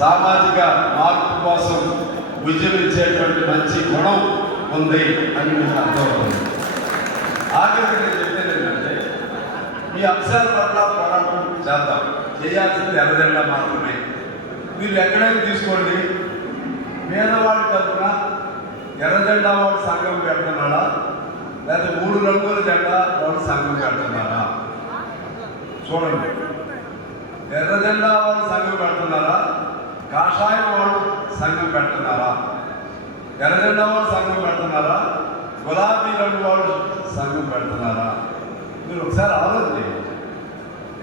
సామాజిక మార్పు కోసం ఉద్యమించేటువంటి మంచి గుణం ఉంది అని మీకు అర్థమవుతుంది ఆఖరికి నేను చెప్పేది ఏంటంటే ఈ అంశాల పట్ల పోరాటం చేద్దాం. చేయాల్సింది ఎర్రజెండా మాత్రమే. మీరు ఎక్కడైనా తీసుకోండి. పేదవాడి తరఫున ఎర్రజెండా వాడు సంఘం పెడుతున్నాడా? లేదా మూడు రంగుల జెండా వాడు సంఘం పెడుతున్నారా చూడండి. ఎర్రజెండా వాళ్ళు సంఘం పెడుతున్నారా? కాషాయం వాడు సంఘం పెడుతున్నారా? ఎర్రజెండా వాళ్ళు సంఘం పెడుతున్నారా? గులాబీ రంగు వాడు సంఘం పెడుతున్నారా? మీరు ఒకసారి ఆలోచన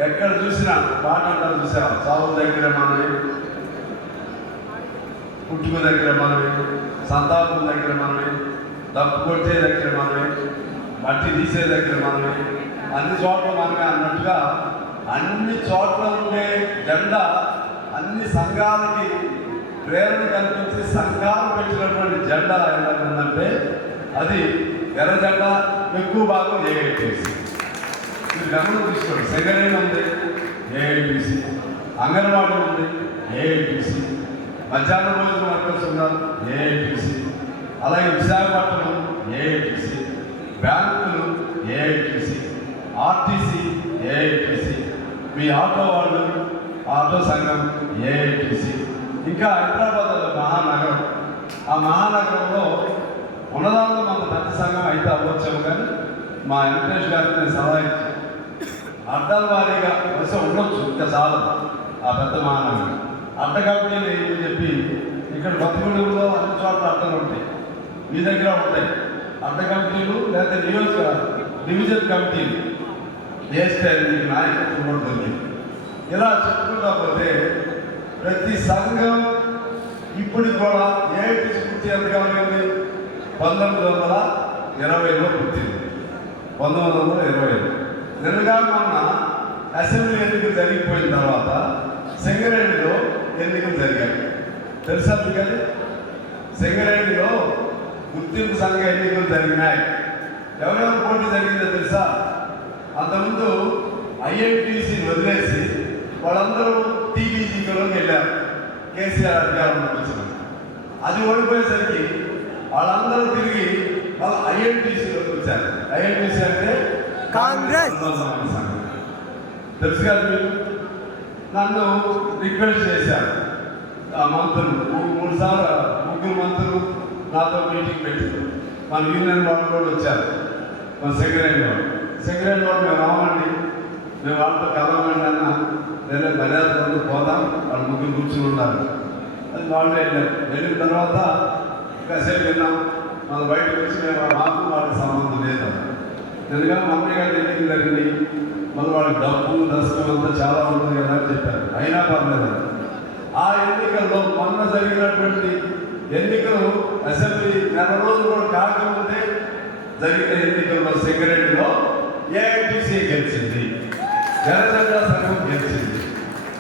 ఎక్కడ చూసినా పాట అంటారు చూసావా చావు దగ్గర మనమే పుట్టుక దగ్గర మనమే సంతాపం దగ్గర మనమే దప్పు కొట్టే దగ్గర మనమే మట్టి తీసే దగ్గర మనమే అన్ని చోట్ల మనమే అన్నట్టుగా అన్ని చోట్ల ఉండే జెండా అన్ని సంఘాలకి ప్రేరణ కల్పించి సంఘాలు పెట్టినటువంటి జెండా ఏదైనా ఉందంటే అది ఎర్ర జెండా ఎక్కువ భాగం ఏఐటీసీ మీరు గమనం తీసుకోండి. సెకండ్ ఉంది ఏఐటీసీ అంగన్వాడీ ఉంది ఏఐటీసీ మధ్యాహ్న భోజన వర్కర్స్ ఉన్నారు ఏఐటీసీ అలాగే విశాఖపట్నం ఏఐటీసీ బ్యాంకులు ఏఐటీసీ ఆర్టీసీ ఏఐటీసీ మీ ఆటో వాళ్ళు ఆటో సంఘం ఏఐటీసీ ఇంకా హైదరాబాద్ మహానగరం. ఆ మహానగరంలో ఉన్నదాంతో మన పెద్ద సంఘం అయితే అవ్వచ్చాము కానీ మా వెంకటేష్ గారికి నేను సలహా ఇచ్చాను. అడ్డాల వారీగా వరుస ఉండొచ్చు ఇంకా చాలా ఆ పెద్ద మహానగరం. అడ్డ కంపెనీలు ఏమని చెప్పి ఇక్కడ బతుకుడులో అన్ని చోట్ల అడ్డలు ఉంటాయి. మీ దగ్గర ఉంటాయి. అడ్డ కమిటీలు లేకపోతే నియోజక డివిజన్ కమిటీలు. చేస్తే మీకు నాయకత్వం ఉంటుంది. ఇలా చెప్పుకుంటా పోతే ప్రతి సంఘం ఇప్పుడు కూడా ఏఐటీసీ స్ఫూర్తి ఎంత కలిగింది పంతొమ్మిది వందల ఇరవైలో పుట్టింది. పంతొమ్మిది వందల ఇరవైలో. నిన్నగా మొన్న అసెంబ్లీ ఎన్నికలు జరిగిపోయిన తర్వాత సింగరేణిలో ఎన్నికలు జరిగాయి. తెలుసా కానీ సింగరేణిలో గుర్తింపు సంఘ ఎన్నికలు జరిగినాయి. ఎవరెవరు పోటీ జరిగిందో తెలుసా? అంతకుముందు ఐఎన్టీసీ వదిలేసి వాళ్ళందరూ టీబీజీలోకి వెళ్ళారు. కేసీఆర్ అధికారంలోకి వచ్చిన అది ఓడిపోయేసరికి వాళ్ళందరూ తిరిగి వాళ్ళు ఐఎన్టీసీలోకి వచ్చారు. ఐఎన్టీసీ అంటే కాంగ్రెస్. తెలుసు కదా మీరు? నన్ను రిక్వెస్ట్ చేశారు. ఆ మంత్రులు మూడు మూడు సార్లు ముగ్గురు మంత్రులు నాతో మీటింగ్ పెట్టారు మన యూనియన్ వాళ్ళు కూడా వచ్చారు. మన సెక్రటరీ వాళ్ళు. సెక్రటరీ వాళ్ళు మేము రావండి మేము వాళ్ళతో కలవండి అన్న నేను మర్యాద ముందు పోదాం వాళ్ళు ముగ్గురు కూర్చుని ఉన్నారు అది వాళ్ళు వెళ్ళాం వెళ్ళిన తర్వాత కాసేపు విన్నాం మన బయటకు వచ్చి మాకు వాళ్ళకి సంబంధం లేదు ఎందుకంటే మమ్మీ గారు తెలియదు జరిగింది మళ్ళీ వాళ్ళకి డబ్బు దర్శనం అంతా చాలా ఉంటుంది కదా అని చెప్పారు. అయినా పర్లేదు. ఆ ఎన్నికల్లో మొన్న జరిగినటువంటి ఎన్నికలు అసెంబ్లీ నెల రోజులు కూడా కాకముందే జరిగిన ఎన్నికల్లో సెక్రటరీలో ఏఐటీసీ గెలిచింది. జనజెండా సంఘం గెలిచింది.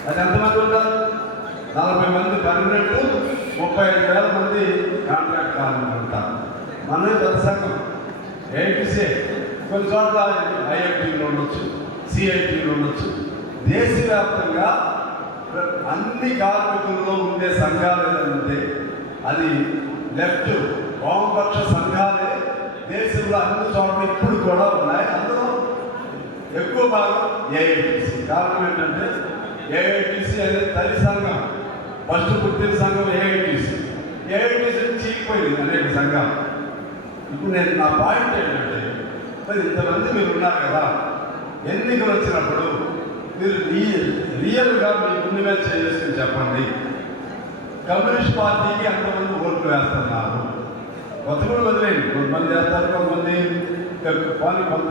అది ఎంతమంది ఉంటారు నలభై మంది పన్నెండు ముప్పై ఐదు వేల మంది కాంట్రాక్ట్ కార్మికులు ఉంటారు మనమే పెద్ద సంఘం. ఏఐటీసీ కొన్ని చోట్ల ఐఐటీలు ఉండొచ్చు సిఐటీలు ఉండొచ్చు. దేశవ్యాప్తంగా అన్ని కార్మికుల్లో ఉండే సంఘాలు ఏదంటే అది లెఫ్ట్ వామపక్ష సంఘాలే. దేశంలో అన్ని చోట్ల ఇప్పుడు కూడా ఉన్నాయి. ఎక్కువ భాగం ఏఐటిసి కారణం ఏంటంటే ఏఐటీసీ అనేది తల్లి సంఘం. ఫస్ట్ పుట్టిన సంఘం ఏఐటిసి ఏఐటిసి చీకిపోయింది అనేక సంఘం ఇప్పుడు నేను నా పాయింట్ ఏంటంటే మరి ఇంతమంది మీరు ఉన్నారు కదా ఎన్నికలు వచ్చినప్పుడు మీరు రియల్ రియల్గా మీ ముందు మీద చేసుకుని చెప్పండి. కమ్యూనిస్ట్ పార్టీకి ఎంతమంది ఓట్లు వేస్తున్నారు. కొత్తగూడ వదిలేయండి. కొంతమంది వేస్తారు కొంతమంది పాలి కొంత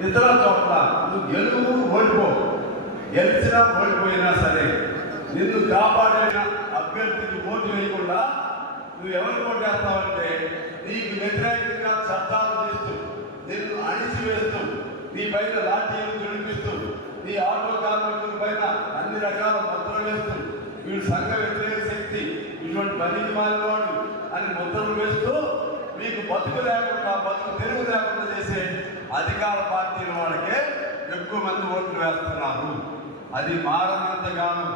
ఇతర చోట్ల నువ్వు ఎందుకు ఓడిపో. గెలిచినా ఓడిపోయినా సరే నిన్ను కాపాడిన అభ్యర్థికి ఓటు వేయకుండా నువ్వు ఎవరు ఓటేస్తావంటే నీకు వ్యతిరేకంగా చట్టాలు చేస్తూ నిన్ను అణిచివేస్తూ నీ పైన లాఠీలు జడిపిస్తూ నీ ఆటో కార్మికుల పైన అన్ని రకాల ముద్రలు వేస్తూ వీడు సంఘ వ్యతిరేక శక్తి ఇటువంటి పనికి మారినవాడు అని ముద్రలు వేస్తూ మీకు బతుకు లేకుండా బతుకు తెరుగు లేకుండా చేసే అధికార పార్టీల వాళ్ళకే ఎక్కువ మంది ఓట్లు వేస్తున్నారు. అది మారనంతగాను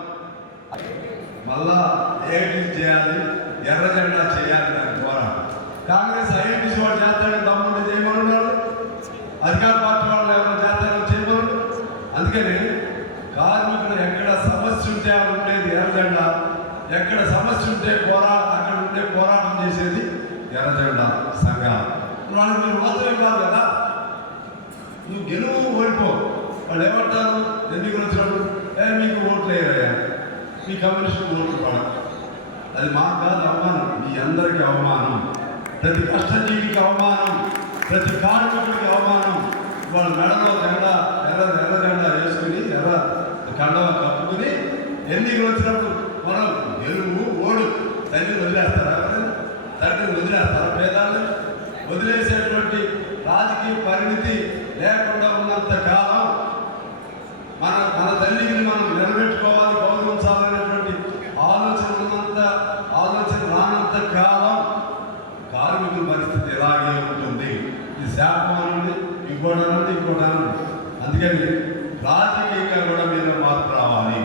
మళ్ళా ఏమి చేయాలి ఎర్ర జెండా చేయాలి దాని ద్వారా. కాంగ్రెస్ ఐఐటీసీ వాడు చేస్తాడని తమ్ముడు చేయమన్నాడు అధికార పార్టీ వాళ్ళు ఎవరు చేస్తారో చేయమన్నాడు అందుకని కార్మికులు ఎక్కడ సమస్య ఉంటే అక్కడ ఉండేది ఎర్ర జెండా. ఎక్కడ సమస్య ఉంటే పోరాట అక్కడ ఉంటే పోరాటం చేసేది ఎర్ర జెండా సంఘం. వాళ్ళు మీరు మాత్రమే కాదు కదా. నువ్వు గెలువు ఓడిపో. వాళ్ళు ఏమంటారు? ఎన్నికలు వచ్చినప్పుడు ఏ మీకు ఓట్లు వేయరయ్యా. మీ కమ్యూనిస్ట్ ఓట్లు పడ అది మాకు కాదు అవమానం. మీ అందరికీ అవమానం. ప్రతి కష్టజీవికి అవమానం. ప్రతి కార్మికుడికి అవమానం. వాళ్ళ మెడలో జెండా ఎర్ర ఎర్ర జెండా వేసుకుని ఎర్ర కండవ కప్పుకుని ఎన్నికలు వచ్చినప్పుడు మనం గెలువు ఓడు. తల్లి వదిలేస్తారా తండ్రిని వదిలేస్తారా పేదాన్ని వదిలేసేటువంటి రాజకీయ పరిణితి లేకుండా ఉన్నంత కాలం మన మన తల్లిని మనం నిలబెట్టుకోవాలి గౌరవించాలనేటువంటి ఆలోచన ఉన్నంత ఆలోచన రానంత కాలం కార్మికుల పరిస్థితి ఇలాగే ఉంటుంది? ఇది శాపం అనండి ఇంకోటి అనండి ఇంకోటి అనండి అందుకని రాజకీయంగా కూడా మీరు మార్పు రావాలి.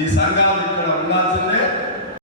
ఈ సంఘాలు